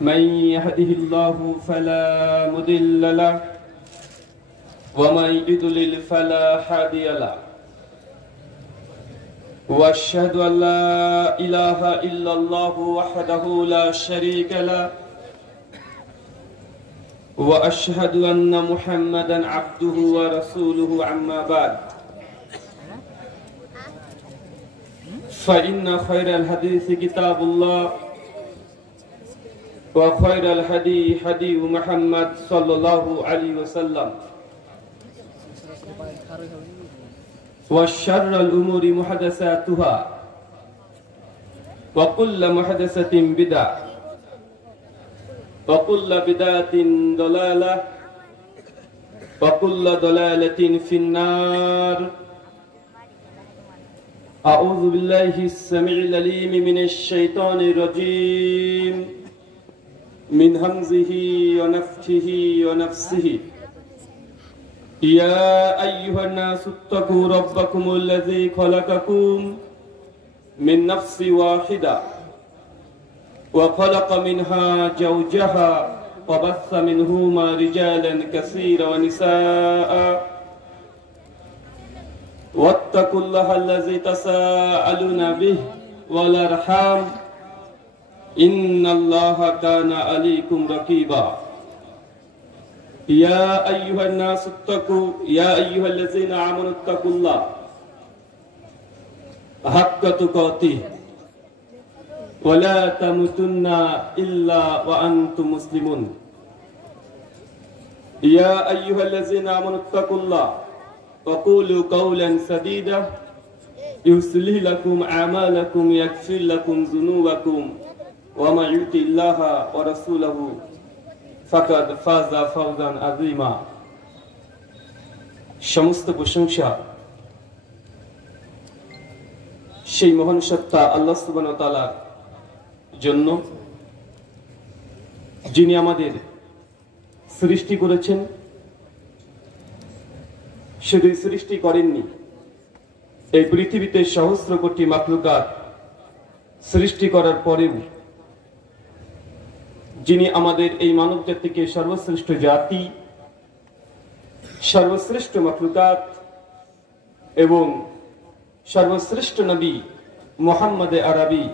من يهده الله فلا مضل له ومن يضلل فلا هادي له واشهد ان لا اله الا الله وحده لا شريك له واشهد ان محمدا عبده ورسوله اما بعد فان خير الحديث كتاب الله وخير الهدي هدي محمد صلى الله عليه وسلم وشر الأمور محدثاتها وكل محدثة بدعة وكل بدعة ضلالة وكل ضلالة في النار. أعوذ بالله السميع العليم من الشيطان الرجيم من همزه ونفخه ونفسه. يا أيها الناس اتقوا ربكم الذي خلقكم من نفس واحدة وخلق منها زوجها وبث منهما رجالا كثيرا ونساء واتقوا الله الذي تساءلون به والأرحام إن الله كان عليكم رقيبا. يا أيها الناس اتقوا يا أيها الذين آمنوا اتقوا الله حق تقاته ولا تموتن إلا وأنتم مسلمون. يا أيها الذين آمنوا اتقوا الله وقولوا قولا سديدا يصلح لكم أعمالكم يغفر لكم ذنوبكم ومن يطع الله ورسوله ফাকাদ ফাযা ফাওজান আযীমা। সমস্ত প্রশংসা সেই মহান সত্তা আল্লাহ সুবহানাহু ওয়া তাআলার জন্য, যিনি আমাদের সৃষ্টি করেছেন। শুধু সৃষ্টি করেননি, এই পৃথিবীতে সহস্র কোটি মাখলুকাত সৃষ্টি করার পরেও যিনি আমাদের এই মানব জাতিকে সর্বশ্রেষ্ঠ জাতি, সর্বশ্রেষ্ঠ মাখলুকাত এবং সর্বশ্রেষ্ঠ নবী মুহাম্মদ আরবি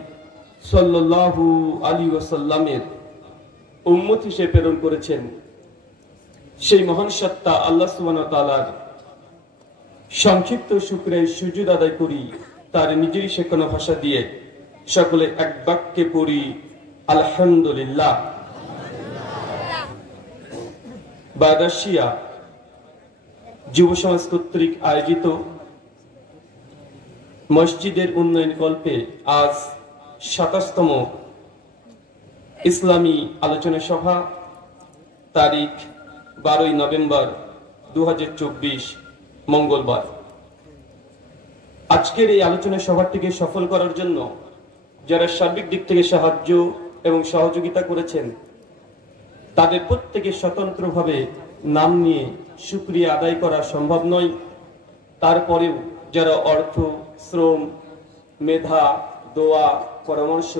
সাল্লাল্লাহু আলাইহি ওয়াসাল্লামের উম্মত হিসেবে প্রেরণ করেছেন, সেই মহান সত্তা আল্লাহ সুবহানাহু ওয়া তাআলার সংক্ষিপ্ত শুকরিয়া সুজুদ আদায় করি। তার নিজেরই শেখানো ভাষা দিয়ে সকলে এক বাক্যে পড়ি আলহামদুলিল্লাহ। বাদাসিয়া যুব সমাজ কর্তৃক আয়োজিত মসজিদের উন্নয়ন কল্পে আজ ২৭তম ইসলামী আলোচনা সভা, তারিখ 12 নভেম্বর 2024 মঙ্গলবার। আজকের এই আলোচনা সভাটিকে সফল করার জন্য যারা সার্বিক দিক থেকে সাহায্য এবং সহযোগিতা করেছেন, তাদের প্রত্যেকে স্বতন্ত্রভাবে নাম নিয়ে শুকরিয়া আদায় করা সম্ভব নয়। তারপরেও যারা অর্থ, শ্রম, মেধা, দোয়া, পরামর্শ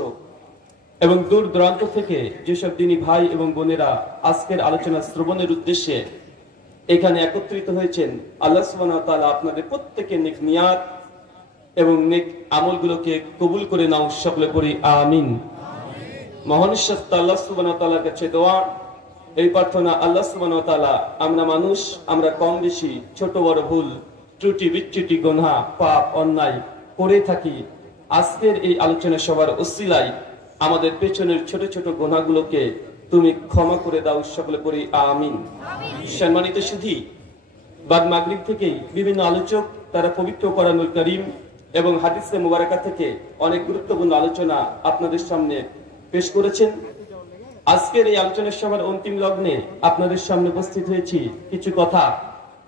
এবং দূর দূরান্ত থেকে যেসব দিনী ভাই এবং বোনেরা আজকের আলোচনা শ্রবণের উদ্দেশ্যে এখানে একত্রিত হয়েছেন, আল্লাহ সুবহানাহু ওয়া তাআলা আপনাদের প্রত্যেকের নেক নিয়াত এবং নেক আমলগুলোকে কবুল করে নাও। সকলে পড়ি আমিন। মহান সত্তা আল্লাহ সুবহানাহু ওয়া তাআলার কাছে দোয়া, এই প্রার্থনা, আল্লাহ সুবহানাহু ওয়া তাআলা, আমরা মানুষ, আমরা কম বেশি ছোট বড় ভুল ত্রুটি বিচ্যুতি গুনাহ পাপ অন্যায় করে থাকি। আজকের এই আলোচনা সবার ওসিলায় আমাদের পেছনের ছোট ছোট গুনাহগুলোকে তুমি ক্ষমা করে দাও। সকলে পড়ি আমিন। সম্মানিত সুধী, বাদ মাগরিব থেকেই বিভিন্ন আলোচক তারা পবিত্র কোরআনুল কারীম এবং হাদিসে মুবারাকা থেকে অনেক গুরুত্বপূর্ণ আলোচনা আপনাদের সামনে পেশ করেছেন। আজকের এই আলোচনা সভার অন্তিম লগ্নে আপনাদের সামনে উপস্থিত হয়েছি কিছু কথা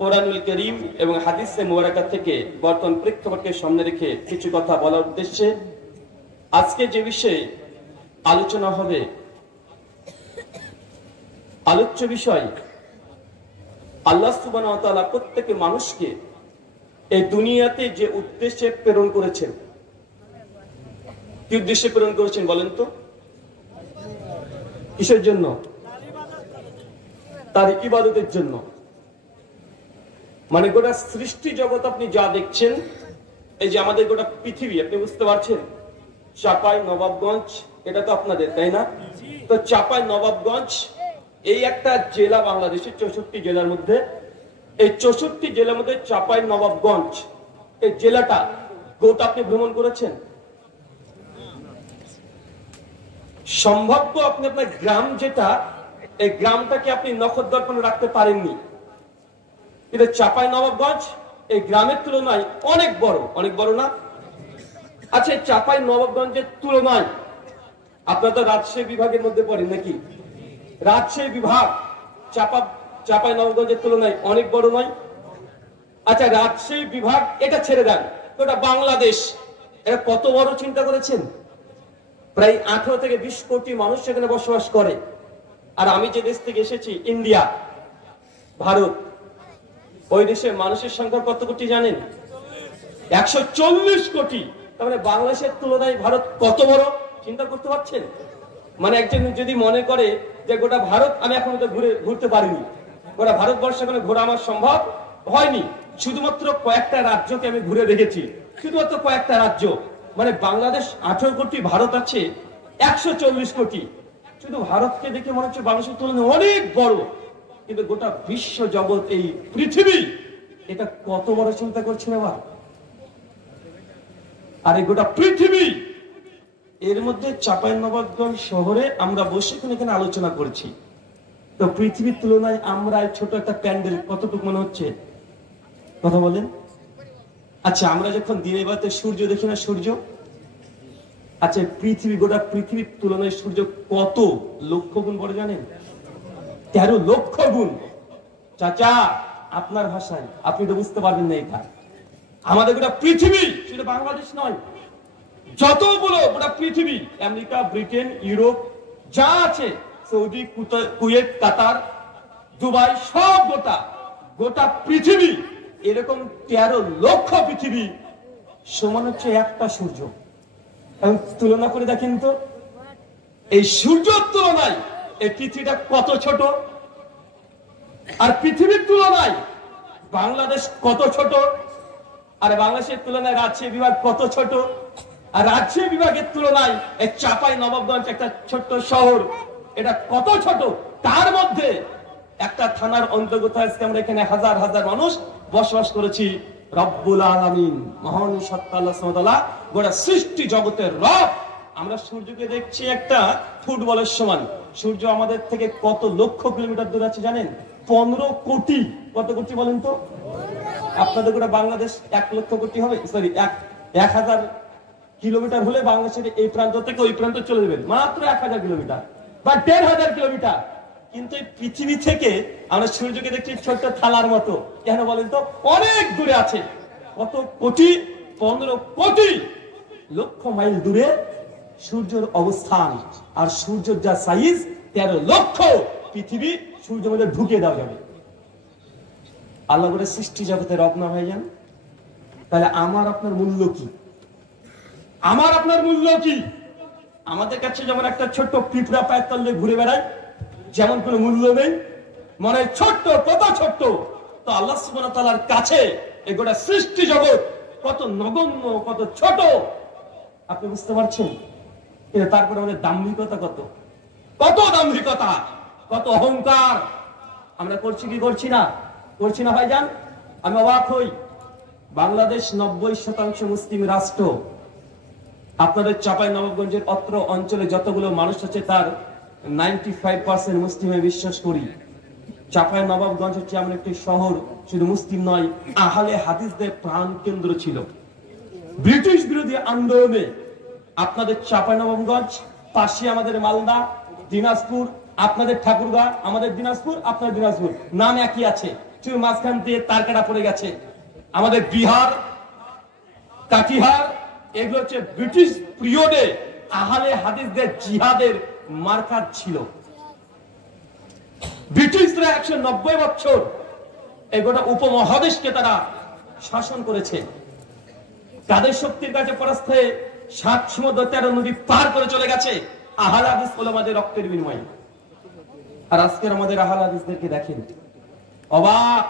কোরআনুল কারীম এবং হাদিসে মুবারাকা থেকে বর্তমান প্রেক্ষাপটকে সামনে রেখে কিছু কথা বলার উদ্দেশ্যে আজকে যে বিষয়ে আলোচনা হবে, আলোচ্য বিষয় আল্লাহ সুবহানাহু ওয়া তাআলা প্রত্যেক মানুষকে এই দুনিয়াতে যে উদ্দেশ্যে প্রেরণ করেছেন। কি উদ্দেশ্যে প্রেরণ করেছেন বলেন তো? কিসের জন্য? তার ইবাদতের জন্য। মানে গোটা সৃষ্টি জগৎ আপনি যা দেখছেন, এই যে আমাদের গোটা পৃথিবী, আপনি বুঝতে পারছেন চাপাই নবাবগঞ্জ এটা তো আপনাদের, তাই না? তো চাপাই নবাবগঞ্জ এই একটা জেলা বাংলাদেশের 64 জেলার মধ্যে, এই 64 জেলার মধ্যে চাপাই নবাবগঞ্জ এই জেলাটা গোটা আপনি ভ্রমণ করেছেন? সম্ভাব্য আপনি আপনার গ্রাম যেটা, এই গ্রামটাকে আপনি নখর দর্পণে রাখতে পারেননি, কিন্তু চাপাই নবাবগঞ্জ এই গ্রামের তুলনায় অনেক বড়। অনেক বড় না? আচ্ছা, চাপাই নবাবগঞ্জের তুলনায় আপনার তো রাজশাহী বিভাগের মধ্যে পড়েন নাকি? রাজশাহী বিভাগ চাপাই নবাবগঞ্জের তুলনায় অনেক বড় নয়? আচ্ছা, রাজশাহী বিভাগ এটা ছেড়ে দেন, ওটা বাংলাদেশ, এটা কত বড় চিন্তা করেছেন? প্রায় 18 থেকে 20 কোটি মানুষ সেখানে বসবাস করে। আর আমি যে দেশ থেকে এসেছি, ইন্ডিয়া, ভারত, ওই দেশের মানুষের সংখ্যা কত কোটি জানেন? 140 কোটি। তার মানে বাংলাদেশের তুলনায় ভারত কত বড় চিন্তা করতে পারছেন? মানে একজন যদি মনে করে যে গোটা ভারত আমি এখনো তো ঘুরতে পারিনি, গোটা ভারতবর্ষ এখানে ঘোরা আমার সম্ভব হয়নি, শুধুমাত্র কয়েকটা রাজ্যকে আমি ঘুরে দেখেছি, শুধুমাত্র কয়েকটা রাজ্য। মানে বাংলাদেশ 18 কোটি, ভারত আছে 140 কোটি। শুধু ভারতকে দেখে মনে হচ্ছে বাংলাদেশের তুলনায় অনেক বড়, কিন্তু গোটা বিশ্ব জগৎ, এই পৃথিবী, এটা কত বড় চিন্তা করছেন আবার? আর এই গোটা পৃথিবী, এর মধ্যে চাঁপাইনবাবগঞ্জ শহরে আমরা বসে এখানে আলোচনা করছি। তো পৃথিবীর তুলনায় আমরা ছোট একটা প্যান্ডেল কতটুকু মনে হচ্ছে? কথা বলেন। আচ্ছা, আমরা যখন দিনের বেলাতে সূর্য দেখি না, সূর্য, আচ্ছা পৃথিবী, গোটা পৃথিবীর তুলনায় সূর্য কত লক্ষ গুণ বড় জানেন? 13 লক্ষ গুণ। চাচা, আপনার ভাষায় আপনি তো বুঝতে পারবেন না এটা। আমাদের গোটা পৃথিবী, সেটা বাংলাদেশ নয়, যতগুলো গোটা পৃথিবী, আমেরিকা, ব্রিটেন, ইউরোপ যা আছে, সৌদি, কুয়েত, কাতার, দুবাই, সব গোটা পৃথিবী, এরকম 13 লক্ষ পৃথিবী সমান হচ্ছে একটা সূর্য। এখন তুলনা করে দেখেন তো, এই সূর্যের তুলনায় এই পৃথিবীটা কত ছোট, আর পৃথিবীর তুলনায় বাংলাদেশ কত ছোট, আর বাংলাদেশের তুলনায় রাজশাহী বিভাগ কত ছোট, আর রাজশাহী বিভাগের তুলনায় এই চাপাই নবাবগঞ্জ একটা ছোট্ট শহর, এটা কত ছোট। তার মধ্যে একটা থানার অন্তর্গত আজকে আমরা এখানে হাজার হাজার মানুষ বসবাস করেছি। রব্বুল আলামিন, মহান সত্তা আল্লাহ সুবহানাহু ওয়া তাআলা, গোটা সৃষ্টি জগতের রব। আমরা সূর্যকে দেখছি একটা ফুটবলের সমান। সূর্য আমাদের থেকে কত লক্ষ কিলোমিটার দূরে আছে জানেন? 15 কোটি। কত কোটি বলেন তো? আপনাদের গোটা বাংলাদেশ 1 লক্ষ কোটি হবে, সরি 1000 কিলোমিটার হলে বাংলাদেশের এই প্রান্ত থেকে ওই প্রান্ত চলে যাবেন, মাত্র 1000 কিলোমিটার বা 1500 কিলোমিটার। কিন্তু এই পৃথিবী থেকে আমরা সূর্যকে দেখছি ছোট্ট থালার মতো। কেন বলেন তো? অনেক দূরে আছে। কত কোটি? 15 কোটি লক্ষ মাইল দূরে সূর্যের অবস্থান। আর সূর্যের যা সাইজ, 13 লক্ষ পৃথিবী সূর্যের মধ্যে ঢুকে দেওয়া যাবে। আল্লাহ করে সৃষ্টি জগতের রব না ভাইজান? তাহলে আমার আপনার মূল্য কি? আমার আপনার মূল্য কি? আমাদের কাছে যেমন একটা ছোট্ট পিঁপড়া পায়ের তলে ঘুরে বেড়ায়, যেমন কোনো মূল্য নেই, মনে ছোট্ট, কত ছোট্ট, তো আল্লাহ সুবহানাহু ওয়া তাআলার কাছে এই গোটা সৃষ্টি জগৎ কত নগণ্য, কত ছোট। আপনি বুঝতে পারছেন? কিন্তু তারপরে আমাদের দাম্ভিকতা কত, কত দাম্ভিকতা, কত অহংকার আমরা করছি কি করছি না? করছি না ভাইজান? আমি অবাক হই, বাংলাদেশ 90% মুসলিম রাষ্ট্র। আপনাদের চাঁপাইনবাবগঞ্জের অত্র অঞ্চলে যতগুলো মানুষ আছে তার 95% মুসলিমে বিশ্বাস করি। চাঁপাইনবাবগঞ্জ হচ্ছে এমন একটি শহর, শুধু মুসলিম নয়, আহলে হাদিসদের প্রাণ কেন্দ্র ছিল। ব্রিটিশ বিরোধী আন্দোলনে আপনাদের চাঁপাইনবাবগঞ্জ, পাশে আমাদের মালদা, দিনাজপুর, আপনাদের ঠাকুরগাঁ, আমাদের দিনাজপুর, আপনাদের দিনাজপুর, নাম একই আছে, শুধু মাঝখান দিয়ে তারকাটা পড়ে গেছে। আমাদের বিহার, কাটিহার, এগুলো হচ্ছে ব্রিটিশ পিরিয়ডে আহলে হাদিসদের জিহাদের মার্কাজ ছিল। ব্রিটিশরা 190 বছর এই গোটা উপমহাদেশকে তারা শাসন করেছে। তাদের শক্তির কাছে পরাস্ত হয়ে 7 সমুদ্র 13 নদী পার করে চলে গেছে আহলে হাদিস উলামাদের রক্তের বিনিময়ে। আর আজকের আমাদের আহলে হাদিসদেরকে দেখেন, অবাক,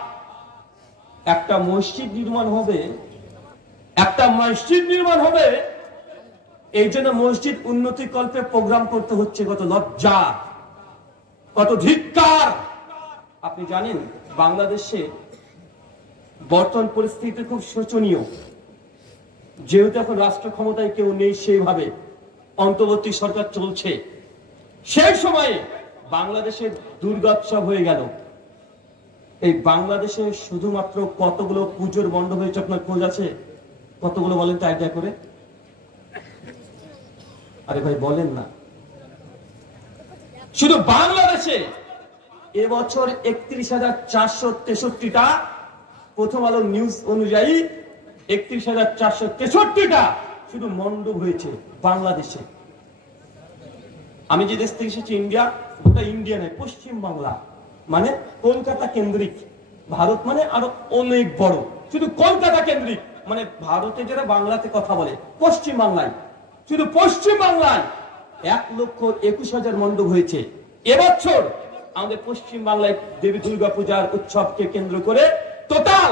একটা মসজিদ নির্মাণ হবে, এই জন্য মসজিদ উন্নতি কল্পে প্রোগ্রাম করতে হচ্ছে। কত লজ্জা, কত ধিক্কার! আপনি জানেন বাংলাদেশে বর্তমান পরিস্থিতি খুব শোচনীয়। যেহেতু এখন রাষ্ট্র ক্ষমতায় কেউ নেই, সেইভাবে অন্তর্বর্তী সরকার চলছে, সেই সময়ে বাংলাদেশের দুর্গোৎসব হয়ে গেল। এই বাংলাদেশে শুধুমাত্র কতগুলো পুজোর মণ্ডপ হয়েছে আপনার খোঁজ আছে? কতগুলো বলেন তো আইডিয়া করে? আরে ভাই বলেন না। শুধু বাংলাদেশে এবছর 31,463টা, প্রথম আলো নিউজ অনুযায়ী 31,463টা শুধু মণ্ডপ হয়েছে বাংলাদেশে। আমি যে দেশ থেকে এসেছি ইন্ডিয়া, ওটা ইন্ডিয়া নয়, পশ্চিম বাংলা, মানে কলকাতা কেন্দ্রিক। ভারত মানে আরো অনেক বড়, শুধু কলকাতা কেন্দ্রিক, মানে ভারতে যারা বাংলাতে কথা বলে পশ্চিম বাংলায়, শুধু পশ্চিম বাংলায় 1,21,000 মণ্ডপ হয়েছে। এবছর আমাদের পশ্চিম বাংলায় দেবী দুর্গা পূজার উৎসবকে কেন্দ্র করে টোটাল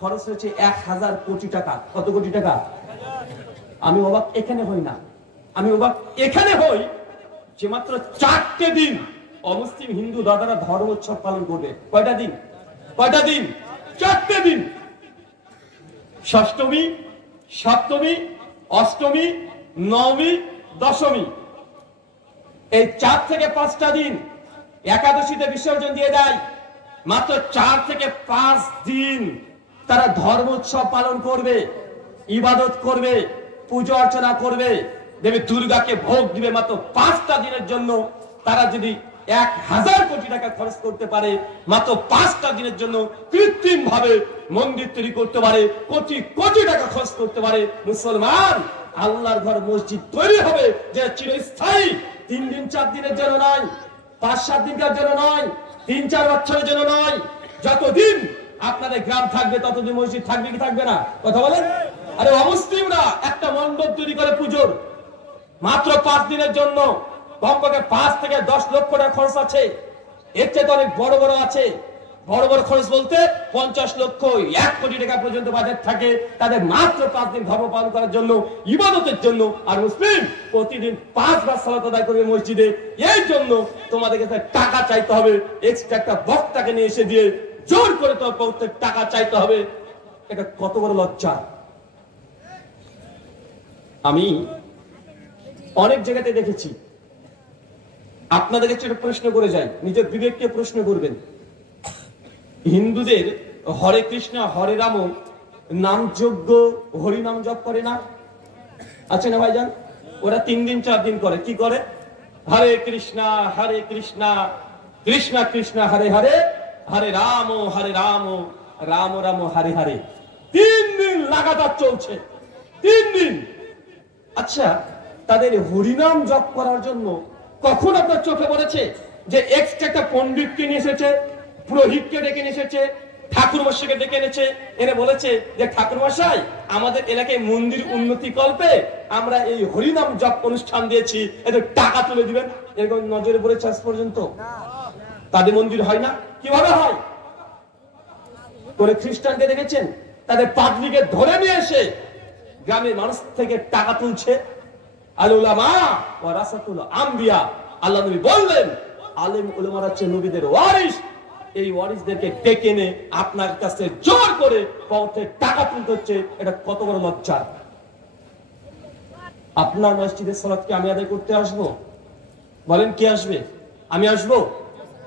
খরচ হয়েছে 1,000 কোটি টাকা। কত কোটি টাকা? আমি অবাক এখানে হই না, আমি অবাক এখানে হই যে মাত্র 4টে দিন অমুসলিম হিন্দু দাদারা ধর্ম উৎসব পালন করবে। কয়টা দিন? 4টে দিন। ষষ্ঠমী, সপ্তমী, অষ্টমী, নবমী, দশমী, এই 4 থেকে 5টা দিন। একাদশীতে বিসর্জন দিয়ে দেয়। মাত্র 4 থেকে 5 দিন তারা ধর্ম উৎসব পালন করবে, ইবাদত করবে, পূজা অর্চনা করবে, দেবী দুর্গাকে ভোগ দিবে। মাত্র 5টা দিনের জন্য তারা যদি 1,000 কোটি টাকা খরচ করতে পারে, মাত্র 5টা দিনের জন্য কৃত্রিম ভাবে মন্দির তৈরি করতে পারে, কোটি কোটি টাকা খরচ করতে পারে, মুসলমান আল্লাহর ঘর মসজিদ তৈরি হবে, যে চিরস্থায়ী, 3 দিন 4 দিনের জন্য নয়, 5-7 দিনের জন্য নয়, 3-4 বছরের জন্য নয়। যতদিন আপনাদের গ্রাম থাকবে ততদিন মসজিদ থাকবে কি থাকবে না? কথা বলেন। আরে অমুসলিমরা একটা মণ্ডপ তৈরি করে পুজোর, মাত্র 5 দিনের জন্য কমপক্ষে 5 থেকে 10 লক্ষ টাকা খরচ আছে। এর চেয়ে অনেক বড় বড় আছে। বড় বড় খরচ বলতে 50 লক্ষ, 1 কোটি টাকা পর্যন্ত বাজেট থাকে তাদের মাত্র 5 দিন ধর্ম পালন করার জন্য, ইবাদতের জন্য। আর মুসলিম প্রতিদিন 5 বার সালাত আদায় করবে মসজিদে। এই জন্য তোমাদের কাছে টাকা চাইতে হবে, এক্সট্রা একটা বক্তাকে নিয়ে এসে দিয়ে জোর করে তোমার প্রত্যেক টাকা চাইতে হবে। এটা কত বড় লজ্জা! আমি অনেক জায়গাতে দেখেছি। আপনাদের কাছে একটা প্রশ্ন করে যাই, নিজের বিবেককে প্রশ্ন করবেন। হিন্দুদের হরে কৃষ্ণ হরে রাম নাম যজ্ঞ, হরিনাম জপ করে না? আছে না ভাইজান? ওরা 3 দিন 4 দিন করে। কি করে? হরে কৃষ্ণ কৃষ্ণ কৃষ্ণ হরে হরে, হরে রাম রাম রাম হরে হরে। 3 দিন লাগাতার চলছে, 3 দিন। আচ্ছা, তাদের হরিনাম জপ করার জন্য কখন আপনার চোখে পড়েছে যে এক্সট্রা একটা পণ্ডিতকে নিয়ে এসেছে, পুরোহিতকে ডেকে নিয়ে এসেছে, ঠাকুর মশাইকে ডেকে এনেছে, এনে বলেছে যে ঠাকুর মশাই আমাদের এলাকায় মন্দির উন্নতি কল্পে আমরা এই হরিনাম জপ অনুষ্ঠান দিয়েছি, এদের টাকা তুলে দিবেন? এরকম নজরে পড়েছে আজ পর্যন্ত? তাদের মন্দির হয় না? কিভাবে হয়? কোন খ্রিস্টানকে দেখেছেন তাদের পাদ্রীকে ধরে নিয়ে এসে গ্রামের মানুষ থেকে টাকা তুলছে? আল উলামা ওয়ারাসাতুল আম্বিয়া, আল্লাহ নবী বললেন আলেম উলামারা হচ্ছে নবীদের ওয়ারিস। এই ওয়ারিসদেরকে ডেকে এনে আপনার কাছে জোর করে টাকা তুলতে হচ্ছে। এটা কত বড় লজ্জা! আপনার মসজিদের সালাত কি আমি আদায় করতে আসবো? বলেন, কে আসবে? আমি আসবো?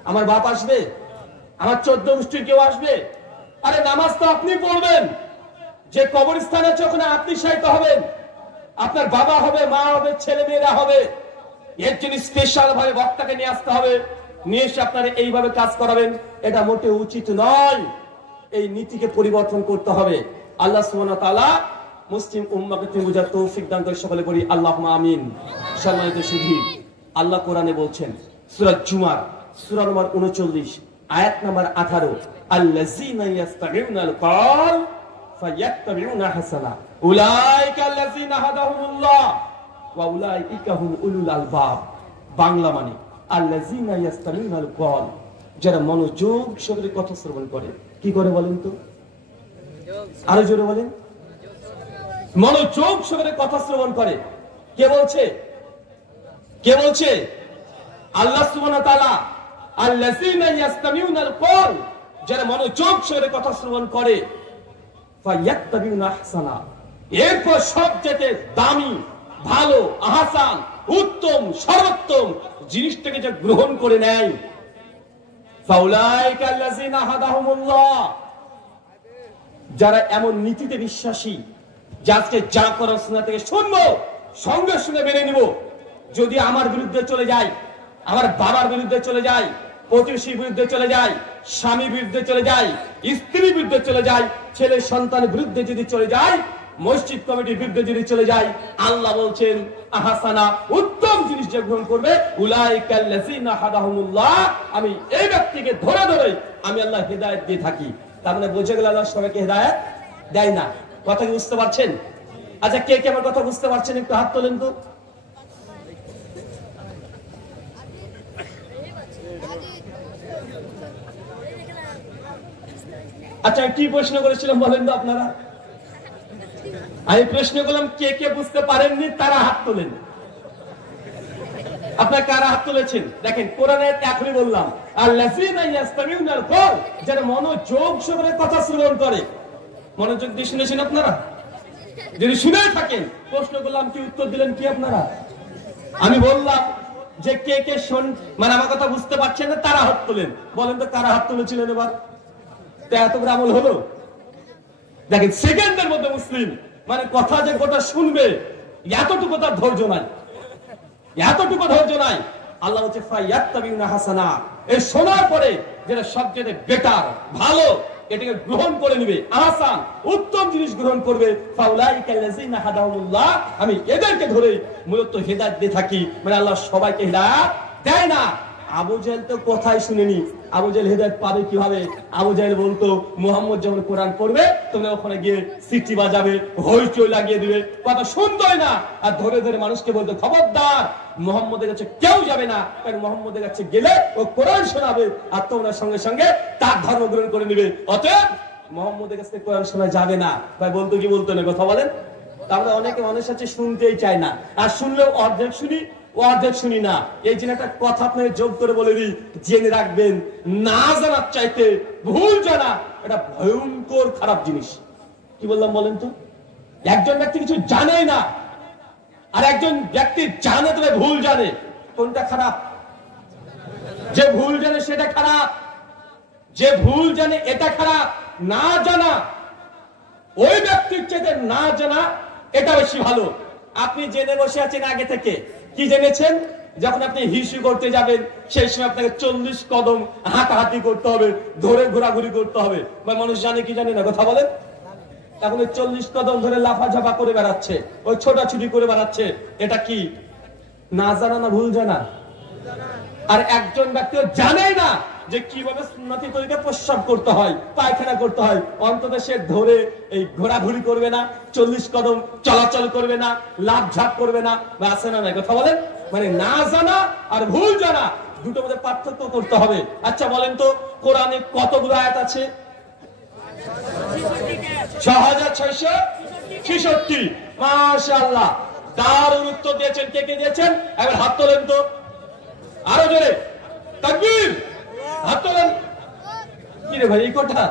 আমার বাপ আসবে? আমার 14 গোষ্ঠীর কেউ আসবে? আরে নামাজ তো আপনি পড়বেন। যে কবরস্থান আছে ওখানে আপনি শায়িত হবেন, আপনার বাবা হবে, মা হবে, ছেলে মেয়েরা হবে। এর জন্য স্পেশাল ভাবে বক্তাকে নিয়ে আসতে হবে, নিয়ে এসে আপনারা এইভাবে কাজ করাবেন। এটা মোটে উচিত নয়। এই নীতিকে পরিবর্তন করতে হবে। আল্লাহ সুবহানাহু ওয়া তাআলা মুসলিম উম্মাহকে তিনি বুঝার তৌফিক দান করে। সকলে বলি আল্লাহুম্মা আমিন। সম্মানিত সুধী, আল্লাহ কোরআনে বলছেন সূরা জুমার সূরা নম্বর 39 আয়াত নম্বর 18, আল্লাযীনা ইয়াস্তাগিউনাল কওল ফায়াত্তাবিউনা হাসানা উলাইকা আল্লাযীনা হাদাহুমুল্লাহ ওয়া উলাইকা হুম উলুল আলবাব। বাংলা মানে আল্লাযীনা ইয়াসতামিউনাল কওল, যারা মনোযোগ সহকারে কথা শ্রবণ করে। কি করে বলেন তো, আরো জোরে বলেন। মনোযোগ সহকারে কথা শ্রবণ করে। কে বলছে? কে বলছে? আল্লাহ সুবহানাহু ওয়া তাআলা। আল্লাযীনা ইয়াসতামিউনাল কওল, যারা মনোযোগ সহকারে কথা শ্রবণ করে, ফায়াত্তাবিউনা আহসানা, এরপর সবচেয়ে দামি, ভালো, আহসান, উত্তম, সর্বোত্তম জিনিসটাকে যা গ্রহণ করে নেয়, ফাউলাইকা আল্লাযীনা হাদাহুমুল্লাহ, যারা এমন নীতিতে বিশ্বাসী, যাকে যা করার শোনা থেকে শুনবো, সঙ্গে সঙ্গে মেনে নিব। যদি আমার বিরুদ্ধে চলে যায়, আমার বাবার বিরুদ্ধে চলে যায়, প্রতিবেশীর বিরুদ্ধে চলে যায়, স্বামীর বিরুদ্ধে চলে যায়, স্ত্রীর বিরুদ্ধে চলে যায়, ছেলে সন্তানের বিরুদ্ধে যদি চলে যায়, মসজিদ কমিটির বিরুদ্ধে যদি চলে যায়, আল্লাহ বলছেন আহসানা, উত্তম জিনিস যে গ্রহণ করবে, উলাইকা আল্লাযীনা হাদাহুমুল্লাহ, আমি এই ব্যক্তিকে ধরে ধরে আমি আল্লাহ হেদায়েত দিয়ে থাকি। তার মানে বুঝে গেল আল্লাহ সবাইকে হেদায়েত দেয় না। কথা কি বুঝতে পারছেন? আচ্ছা, কে কে আমার কথা বুঝতে পারছেন একটু হাত তোলেন তো। আচ্ছা, কি প্রশ্ন করেছিলাম বলেন তো আপনারা? আমি প্রশ্ন করলাম কে কে বুঝতে পারেননি তারা হাত তোলেন। আপনারা কারা হাত তুলেছেন? দেখেন কোরআনে এখনই বললাম আল্লাযীনা ইয়াসতামিউনাল কওল, যারা মনোযোগ সহকারে কথা শ্রবণ করে। মনোযোগ দিয়ে শুনেছেন আপনারা? যদি শুনে থাকেন, প্রশ্ন করলাম কি, উত্তর দিলেন কি আপনারা? আমি বললাম যে কে কে শুন, মানে আমার কথা বুঝতে পারছেন না তারা হাত তোলেন। বলেন তো কারা হাত তুলেছিলেন এবার? এত করে আমল হলো। দেখেন সেকেন্ডের মধ্যে মুসলিম, মানে কথা যে গোটা শুনবে এতটুকু তার ধৈর্য নাই, এতটুকু ধৈর্য নাই। আল্লাহ বলছে ফায়াত্তাবিউনা হাসানা, এই শোনার পরে যেটা সবচেয়ে বেটার, ভালো, এটাকে গ্রহণ করে নিবে, আহসান, উত্তম জিনিস গ্রহণ করবে, ফাউলাইকা আল্লাযীনা হাদাহুমুল্লাহ, আমি এদেরকে ধরে মূলত হেদায়েত দিয়ে থাকি। মানে আল্লাহ সবাইকে হেদায়েত দেয় না। আবু জাহেল তো কথাই শুনেনি, আবু জাহেল হেদায়েত পাবে কিভাবে? আবু জাহেল বলতো মুহাম্মদ যখন কোরআন পড়বে তোমরা ওখানে গিয়ে সিটি বাজাবে, হইচই লাগিয়ে দিবে, কথা শুনতোই না, আর ধরে ধরে মানুষকে বলতো খবরদার মুহাম্মদের কাছে কেউ যাবে না, কারণ মুহাম্মদের কাছে গেলে ও কোরআন শোনাবে আর তোমরা সঙ্গে সঙ্গে তার ধর্ম গ্রহণ করে নিবে, অতএব মুহাম্মদের কাছে কোরআন শোনা যাবে না। ভাই বলতো কি বলতো না, কথা বলেন। তাহলে অনেকে মানুষের সাথে শুনতেই চায় না, আর শুনলেও অর্ধেক শুনি অর্ধেক শুনি না। এই জন্য একটা কথা আপনাকে যোগ করে বলে দিই, জেনে রাখবেন, না জানার চাইতে ভুল জানা এটা ভয়ঙ্কর খারাপ জিনিস। কি বললাম বলেন তো? একজন ব্যক্তি কিছু জানেই না, আর একজন ব্যক্তি জানে তবে ভুল জানে, কোনটা খারাপ? যে ভুল জানে সেটা খারাপ, যে ভুল জানে এটা খারাপ। না জানা ওই ব্যক্তির চাইতে না জানা এটা বেশি ভালো। আপনি জেনে বসে আছেন আগে থেকে, কি জেনেছেন? যখন আপনি হিসু করতে যাবেন সেই সময় আপনাকে 40 কদম হাঁটাহাঁটি করতে হবে, ধরে ঘোরাঘুরি করতে হবে। মানুষ জানে কি জানে না, কথা বলেন। এখন 40 কদম ধরে লাফাঝাপা করে বেড়াচ্ছে, ওই ছোটাছুটি করে বেড়াচ্ছে, এটা কি না জানা না ভুল জানা? আর একজন ব্যক্তি জানেই না যে কিভাবে সুন্নতি তরিকায় প্রস্রাব করতে হয়, পায়খানা করতে হয়, অন্তত সে ধরে এই ঘোরাঘুরি করবে না, 40 কদম চলাচল করবে না, লাভ ঝাপ করবে না, বা আছে না, কথা বলেন। মানে না জানা আর ভুল জানা দুটোর মধ্যে পার্থক্য করতে হবে। আচ্ছা বলেন তো, কোরআনে কতগুলো আয়াত আছে? 6666। মাশাআল্লাহ, দারুণ উত্তর দিয়েছেন। কে কে দিয়েছেন এবার হাত তোলেন তো, আরো জোরে তাকবীর, হাত তোলেন। কি রে ভাই এই কথা?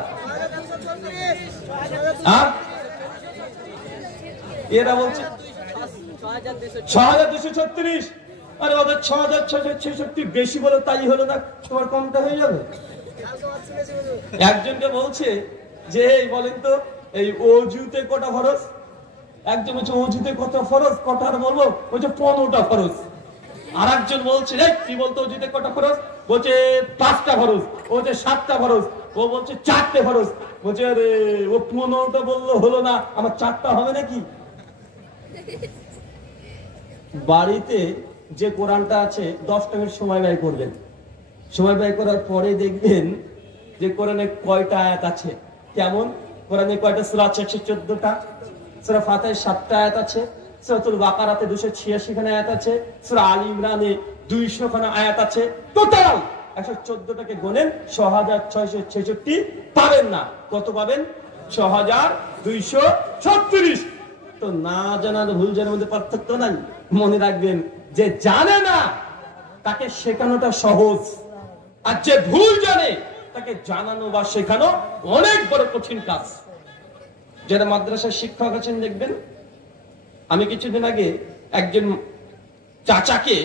এরা বলছে 6236। আরে ওদের 6666 বেশি বলো, তাই হলো না, তোমার কমটা হয়ে যাবে। একজনকে বলছে যে এই বলেন তো এই অজুতে কটা ফরজ? একজন বলছে অজুতে কত ফরজ, কটা আর বলবো, বলছে 15টা ফরজ। আর একজন বলছে কি বলতো অজুতে কটা ফরজ? বলছে 5টা ফরজ। ও বলছে 7টা ফরজ। ও বলছে 4টে ফরজ। বলছে আরে ও 15টা বললো হলো না, আমার 4টা হবে নাকি? বাড়িতে যে কোরআনটা আছে 10 মিনিট সময় ব্যয় করবেন, সময় ব্যয় করার পরে দেখবেন যে কোরআনে কয়টা আয়াত আছে। কেমন? কোরআনে কয়টা সূরা আছে? 114টা। সূরা ফাতিহায় 7টা আয়াত আছে, সূরাতুল বাকারাতে 286 খানা আয়াত আছে, সূরা আলী ইমরানে 200খানা আয়াত আছে, টোটাল 114টাকে গোনেন 6666 পাবেন না। কত পাবেন? 6236। তো না জানার ভুল জানার মধ্যে পার্থক্য নাই। মনে রাখবেন, যে জানে না তাকে শেখানোটা সহজ, আর যে ভুল জানে তাকে জানানো বা শেখানো অনেক বড় কঠিন কাজ। যারা মাদ্রাসার শিক্ষক আছেন দেখবেন, আমি কিছুদিন আগে একজন চাচাকে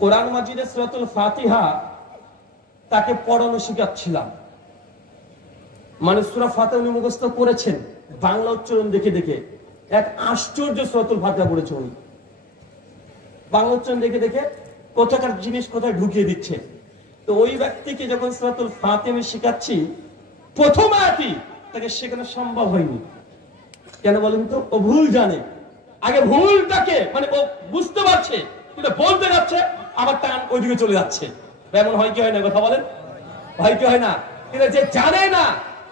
কোরআন মাজিদের সূরাতুল ফাতিহা তাকে পড়ানো শিখাচ্ছিলাম। মানে সূরা ফাতিহা উনি মুখস্থ করেছেন বাংলা উচ্চারণ দেখে দেখে। এক আশ্চর্য সূরাতুল ফাতিহা পড়েছে উনি, বাংলা উচ্চারণ দেখে দেখে কোথাকার জিনিস কোথায় ঢুকিয়ে দিচ্ছে। তো ওই ব্যক্তিকে যখন সূরাতুল ফাতিহা আমি শিখাচ্ছি, প্রথম আয়াতই তাকে শেখানো সম্ভব হয়নি। কেন বলেন তো? ও ভুল জানে। আগে ভুলটাকে মানে ও বুঝতে পারছে, কিন্তু বলতে যাচ্ছে আবার টান ওইদিকে চলে যাচ্ছে। এমন হয় কি হয় না? কথা বলেন, হয় কি হয় না? কিন্তু যে জানে না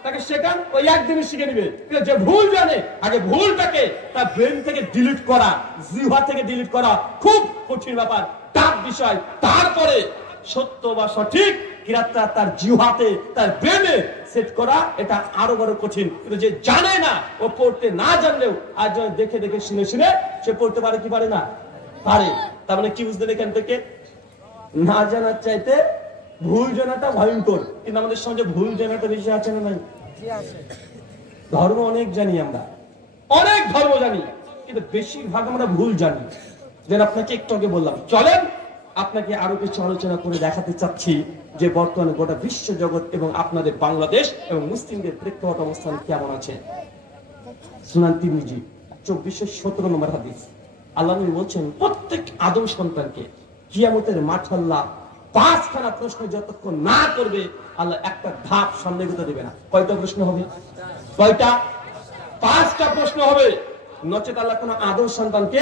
তাকে শেখান, ওই একদিনই শিখে নিবে। কিন্তু যে ভুল জানে, আগে ভুলটাকে তার ব্রেন থেকে ডিলিট করা, জিহ্বা থেকে ডিলিট করা খুব কঠিন ব্যাপার, টাফ বিষয়। তারপরে সত্য বা সঠিক কিরাতটা তার জিহ্বাতে, তার ব্রেনে সেট করা, এটা আরো বড় কঠিন। কিন্তু যে জানে না, ও পড়তে না জানলেও আজ দেখে দেখে শুনে শুনে সে পড়তে পারে কি পারে না? পারে। তার মানে কি বুঝলেন এখান থেকে? না জানার চাইতে ভুল জানাটা ভয়ঙ্কর। কিন্তু আমাদের সমাজে ভুল জানাটা বেশি আছে না নাই? ধর্ম অনেক জানি আমরা, অনেক ধর্ম জানি, কিন্তু বেশিরভাগ আমরা ভুল জানি। যেন আপনাকে একটু আগে বললাম, চলেন আপনাকে আরো কিছু আলোচনা করে দেখাতে চাচ্ছি যে বর্তমানে গোটা বিশ্ব জগৎ এবং আপনাদের বাংলাদেশ এবং মুসলিমদের প্রেক্ষাপট অবস্থান কেমন আছে। সুনান তিরমিজি 2417 নম্বর হাদিস, আল্লাহ নবী বলছেন, প্রত্যেক আদম সন্তানকে কিয়ামতের মাঠ আল্লাহ 5খানা প্রশ্ন যতক্ষণ না করবে, আল্লাহ একটা ধাপ সামনে এগোতে দেবে না। কয়টা প্রশ্ন হবে? কয়টা? 5টা প্রশ্ন হবে। নচেত আল্লাহ কোন আদম সন্তানকে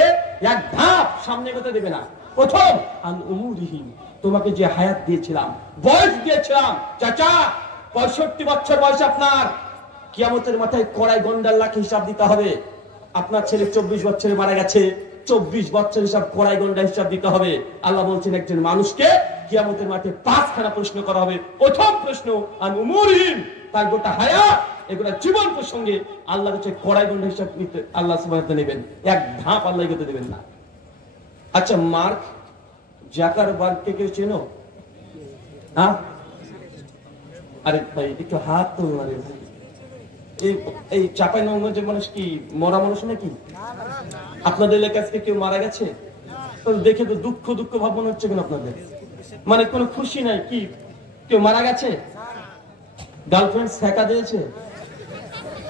এক ধাপ সামনে এগোতে দেবে না। প্রথম, আন উমুরিহিম, তোমাকে যে হায়াত দিয়েছিলাম, বয়স দিয়েছিলাম, চাচা 65 বছর বয়স আপনার, কিয়ামতের মাথায় কড়াই গন্ডার লাখ হিসাব দিতে হবে। আপনার ছেলে 24 বছরে মারা গেছে, 24 বছর হিসাব কড়াই গন্ডা হিসাব দিতে হবে। আল্লাহ বলছেন একজন মানুষকে কিয়ামতের মাঠে 5খানা প্রশ্ন করা হবে। প্রথম প্রশ্ন, আন উমুরিহিম, তার গোটা হায়াত, এগুলা জীবন প্রসঙ্গে আল্লাহ হচ্ছে কড়াই গন্ডা হিসাব নিতে আল্লাহ সুবহানাহু ওয়া তাআলা নেবেন। এক ধাপ আল্লাহ এগোতে দেবেন না। আচ্ছা, মার্ক জাকারবার্গকে কেউ চেনো? হ্যাঁ, আরে ভাই একটু হাত তো মারে। এই চাঁপাইনবাবগঞ্জের মানুষ কি মরা মানুষ নাকি? আপনাদের এলাকা আজকে কেউ মারা গেছে? দেখে তো দুঃখ দুঃখ ভাব মনে হচ্ছে কেন আপনাদের? মানে কোনো খুশি নাই কি? কেউ মারা গেছে? গার্লফ্রেন্ড ছেঁকা দিয়েছে?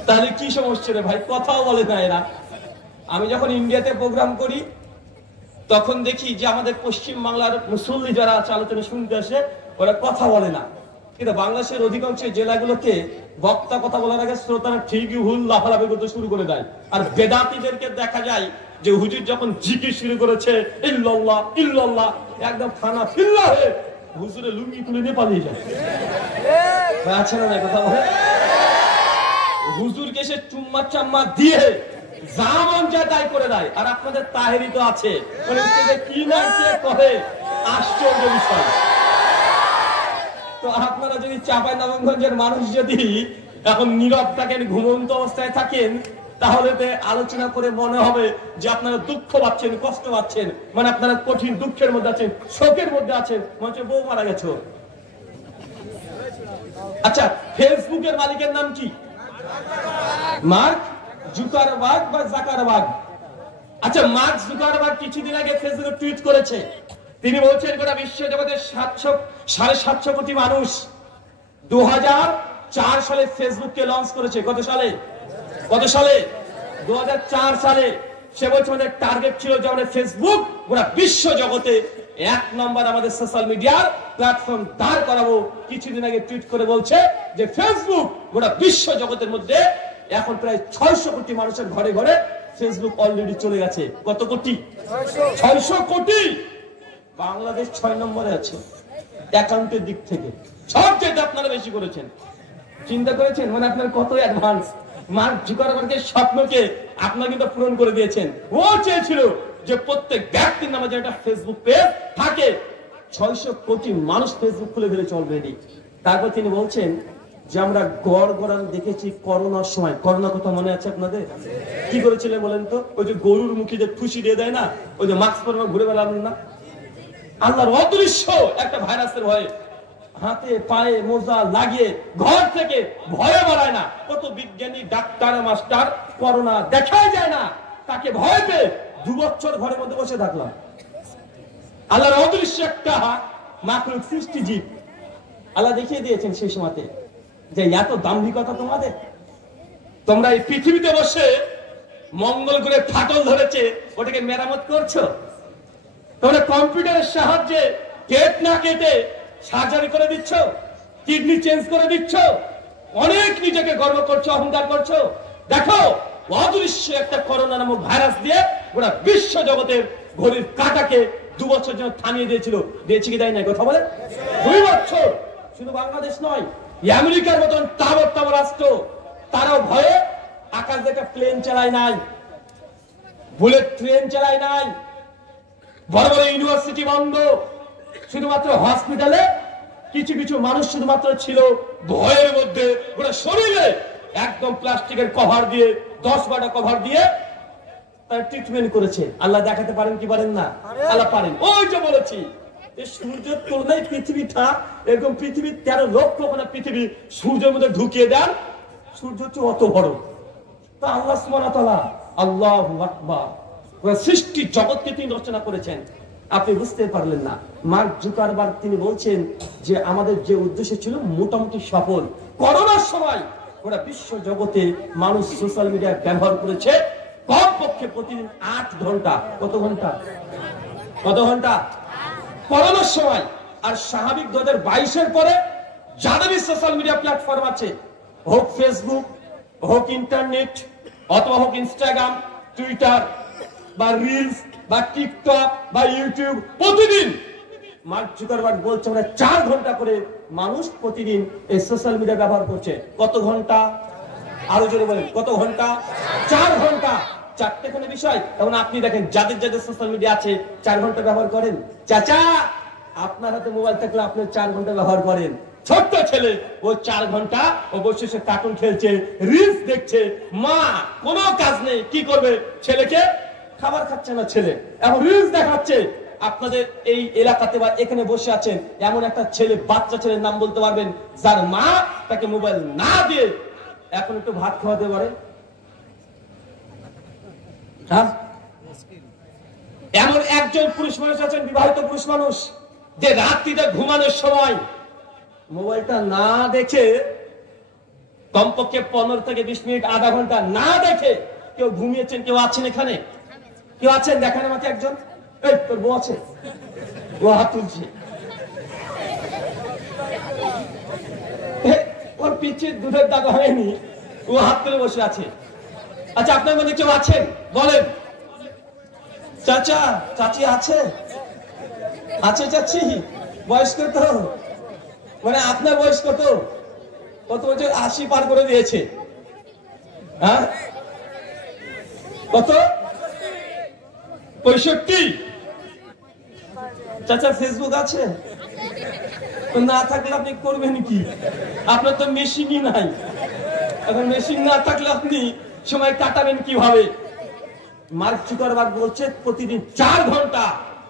তাহলে কি সমস্যা রে ভাই? কথাও বলে না এরা। আমি যখন ইন্ডিয়াতে প্রোগ্রাম করি তখন দেখি যে আমাদের পশ্চিম বাংলার মুসল্লি যারা আছে আলোচনা শুনতে আসে, ওরা কথা বলে না। কিন্তু বাংলাদেশের অধিকাংশ জেলাগুলোতে বক্তা কথা বলার আগে শ্রোতারা ঠিকই হুল লাফালাফি করতে শুরু করে দেয়। আর বেদাতীদেরকে দেখা যায় যে হুজুর যখন জিকির শুরু করেছে, ইল্লাল্লাহ ইল্লাল্লাহ, একদম থানা ফিল্লা হয়ে হুজুরের লুঙ্গি খুলে নিয়ে পালিয়ে যায়। আছে না কথা বলে? হুজুরকে সে চুম্মা চাম্মা দিয়ে যা মন যায় তাই করে দেয়। আর আপনাদের তাহেরি তো আছে, কি না কে করে, আশ্চর্য বিষয়। তো আপনারা যদি চাঁপাইনবাবগঞ্জের মানুষ যদি এখন নীরব থাকেন, ঘুমন্ত অবস্থায় থাকেন, তাহলে আলোচনা করে মনে হবে যে আপনারা দুঃখ পাচ্ছেন, কষ্ট পাচ্ছেন, মানে আপনারা কঠিন দুঃখের মধ্যে আছেন, শোকের মধ্যে আছেন, মনে হচ্ছে বউ মারা গেছে। আচ্ছা, ফেসবুকের মালিকের নাম কি? মার্ক জুকারবার্গ বা জাকারবার্গ। আচ্ছা, মার্ক জুকারবার্গ কিছুদিন আগে ফেসবুকে টুইট করেছে। তিনি বলছেন গোটা বিশ্ব জগতের 750 কোটি মানুষ 2004 সালে ফেসবুককে লঞ্চ করেছে। কত সালে? 2004 সালে। সে বলছে আমাদের টার্গেট ছিল যে আমাদের ফেসবুক গোটা বিশ্ব জগতে 1 নম্বর আমাদের সোশ্যাল মিডিয়ার প্ল্যাটফর্ম দাঁড় করাবো। কিছুদিন আগে টুইট করে বলছে যে ফেসবুক গোটা বিশ্ব জগতের মধ্যে এখন প্রায় 600 কোটি মানুষের ঘরে ঘরে ফেসবুক অলরেডি চলে গেছে। কত কোটি? 600 কোটি। বাংলাদেশ 6 নম্বরে আছে অ্যাকাউন্টের দিক থেকে। সবচেয়ে আপনারা বেশি করেছেন। চিন্তা করেছেন মানে আপনার কত অ্যাডভান্স। মার্ক জুকারবার্গের স্বপ্নকে আপনারা কিন্তু পূরণ করে দিয়েছেন। ও চেয়েছিল যে প্রত্যেক ব্যক্তির নামে যে একটা ফেসবুক পেজ থাকে। 600 কোটি মানুষ ফেসবুক খুলে ফেলেছে অলরেডি। তারপর তিনি বলছেন যে আমরা গড় গড়ান দেখেছি করোনার সময়। করোনা কথা মনে আছে আপনাদের? কি করেছিলেন বলেন তো? ওই যে গরুর মুখে যে খুশি দিয়ে দেয় না, ওই যে মাস্ক পরে ঘুরে বেড়াবেন না, আল্লাহর অদৃশ্য একটা ভাইরাসের ভয়ে হাতে পায়ে মোজা লাগিয়ে ঘর থেকে ভয়ে বেড়ায় না। কত বিজ্ঞানী, ডাক্তার, মাস্টার করোনা দেখাই যায় না, তাকে ভয় পেয়ে 2 বছর ঘরের মধ্যে বসে থাকলাম। আল্লাহর অদৃশ্য একটা মাখলুক সৃষ্টি জীব আল্লাহ দেখিয়ে দিয়েছেন সেই সময়তে যে এত দাম্ভিকতা তোমাদের। তোমরা এই পৃথিবীতে বসে মঙ্গল গ্রহে ফাটল ধরেছে, ওটাকে মেরামত করছো। তোমরা কম্পিউটারের সাহায্যে পেট না কেটে সার্জারি করে দিচ্ছ, কিডনি চেঞ্জ করে দিচ্ছ, অনেক নিজেকে গর্ব করছো, অহংকার করছো। দেখো অদৃশ্য একটা করোনা নামক ভাইরাস দিয়ে ওরা বিশ্ব জগতের ঘড়ির কাঁটাকে 2 বছর জন্য থামিয়ে দিয়েছিল। দিয়েছে কি দেয় নাই কথা বলে? 2 বছর। শুধু বাংলাদেশ নয়, আমেরিকার মতন তাবৎ তাবৎ রাষ্ট্র তারাও ভয়ে আকাশ থেকে প্লেন চালায় নাই, বুলেট ট্রেন চালায় নাই, বড় বড় ইউনিভার্সিটি বন্ধ, শুধুমাত্র হসপিটালে কিছু কিছু মানুষ শুধুমাত্র ছিল ভয়ের মধ্যে। ওরা শরীরে একদম প্লাস্টিকের কভার দিয়ে 10-12টা কভার দিয়ে তার ট্রিটমেন্ট করেছে। আল্লাহ দেখাতে পারেন কি পারেন না? আল্লাহ পারেন। ওই যে বলেছি সূর্যের তুলনায় পৃথিবীটা এরকম, পৃথিবীর 13 লক্ষ কোনা পৃথিবী সূর্যের মধ্যে ঢুকিয়ে দেন, সূর্য হচ্ছে অত বড়। তা আল্লাহ সুবহানাহু ওয়া তাআলা আল্লাহু আকবার সৃষ্টি জগৎকে তিনি রচনা করেছেন। আপনি বুঝতে পারলেন না। মার্ক জুকারবার্গ তিনি বলছেন যে আমাদের যে উদ্দেশ্য ছিল মোটামুটি সফল। করোনার সময় ওরা বিশ্ব জগতে মানুষ সোশ্যাল মিডিয়া ব্যবহার করেছে কমপক্ষে প্রতিদিন 8 ঘন্টা। কত ঘন্টা? কত ঘন্টা? করোনার সময়। আর স্বাভাবিক 2022-এর পরে যাদেরই সোশ্যাল মিডিয়া প্ল্যাটফর্ম আছে, হোক ফেসবুক, হোক ইন্টারনেট, অথবা হোক ইনস্টাগ্রাম, টুইটার বা রিলস বা টিকটক বা ইউটিউব, প্রতিদিন মার্ক জুকারবার্গ বলছে আমরা 4 ঘন্টা করে মানুষ প্রতিদিন এই সোশ্যাল মিডিয়া ব্যবহার করছে। কত ঘন্টা? আরো জোরে বলেন, কত ঘন্টা? 4 ঘন্টা। 4টে কোনো বিষয়। তখন আপনি দেখেন যাদের যাদের সোশ্যাল মিডিয়া আছে 4 ঘন্টা ব্যবহার করেন। চাচা আপনার হাতে মোবাইল থাকলে আপনি 4 ঘন্টা ব্যবহার করেন। ছোট্ট ছেলে ও 4 ঘন্টা ও বসে সে কার্টুন খেলছে, রিলস দেখছে। মা কোনো কাজ নেই, কি করবে? ছেলেকে খাবার খাচ্ছে না, ছেলে এখন রিলস দেখাচ্ছে। আপনাদের এই এলাকাতে বা এখানে বসে আছেন এমন একটা ছেলে, বাচ্চা ছেলের নাম বলতে পারবেন যার মা তাকে মোবাইল না দিয়ে এখন একটু ভাত খাওয়াতে পারে? হ্যাঁ, এমন একজন পুরুষ মানুষ আছেন, বিবাহিত পুরুষ মানুষ, যে রাত্রিতে ঘুমানোর সময় মোবাইলটা না দেখে কমপক্ষে 15 থেকে 20 মিনিট, আধা ঘন্টা না দেখে কেউ ঘুমিয়েছেন? কেউ আছেন এখানে? কেউ আছেন? দেখান আমাকে একজন। এই তোর বউ আছে? ও হাত তুলছে, ওর পিছিয়ে দুধের দাগ হয়নি, ও হাত তুলে বসে আছে। আচ্ছা আপনার মধ্যে কেউ আছেন? বলেন। চাচা চাচি আছে? আছে চাচি? বয়স কত? মানে আপনার বয়স কত? কত বছর? 80 পার করে দিয়েছে। হ্যাঁ, কত? 65। চাচা ফেসবুক আছে? না থাকলে আপনি করবেন কি? আপনার তো মেশিনই নাই। এখন মেশিন না থাকলে আপনি সময় কাটাবেন কিভাবে? মার্ক জুকারবার্গ বলছে প্রতিদিন 4 ঘন্টা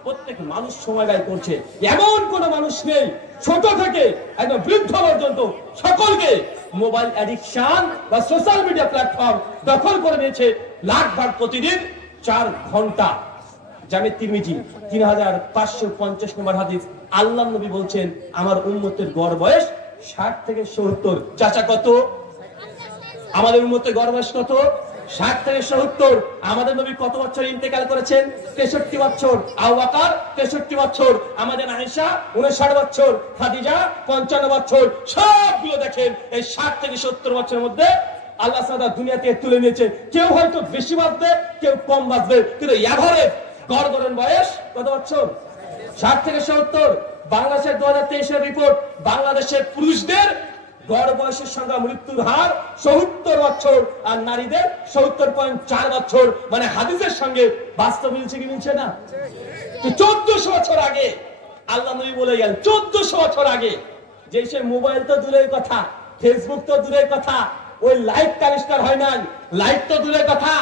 প্রত্যেক মানুষ সময় ব্যয় করছে। এমন কোন মানুষ নেই, ছোট থেকে একদম বৃদ্ধ পর্যন্ত সকলকে মোবাইল অ্যাডিকশন বা সোশ্যাল মিডিয়া প্ল্যাটফর্ম দখল করে নিয়েছে। লাখ ভাগ প্রতিদিন 4 ঘন্টা। জামে তিরমিজি 3550 নম্বর হাদিস। আল্লাহ নবী বলছেন আমার উম্মতের গড় বয়স 60 থেকে 70। চাচা কত? আমাদের উম্মতের গড় বয়স কত? 60 থেকে 70। আমাদের নবী কত বছর ইন্তেকাল করেছেন? 63 বছর। আবু বকর 63 বছর। আমাদের আয়েশা 59 বছর। খাদিজা 55 বছর। সবগুলো দেখেন এই 60 থেকে 70 বছরের মধ্যে আল্লাহ সাদা দুনিয়া থেকে তুলে নিয়েছে। কেউ হয়তো বেশি বাঁচবে, কেউ কম বাঁচবে, কিন্তু এভারেজ গড় গড়ন বয়স কত বছর? 60 থেকে 70। বাংলাদেশের 2023-এর রিপোর্ট, বাংলাদেশের পুরুষদের গড় বয়সের সঙ্গে মৃত্যুর হার ৭০ বছর, আর নারীদের ৭০.৪ বছর। মানে হাদিসের সঙ্গে বাস্তব মিলছে কি মিলছে না? ১৪০০ বছর আগে আল্লাহ নবী বলে গেলেন, ১৪০০ বছর আগে, যে সে মোবাইল তো দূরের কথা, ফেসবুক তো দূরের কথা, ওই লাইট আবিষ্কার হয় নাই, লাইট তো দূরের কথা,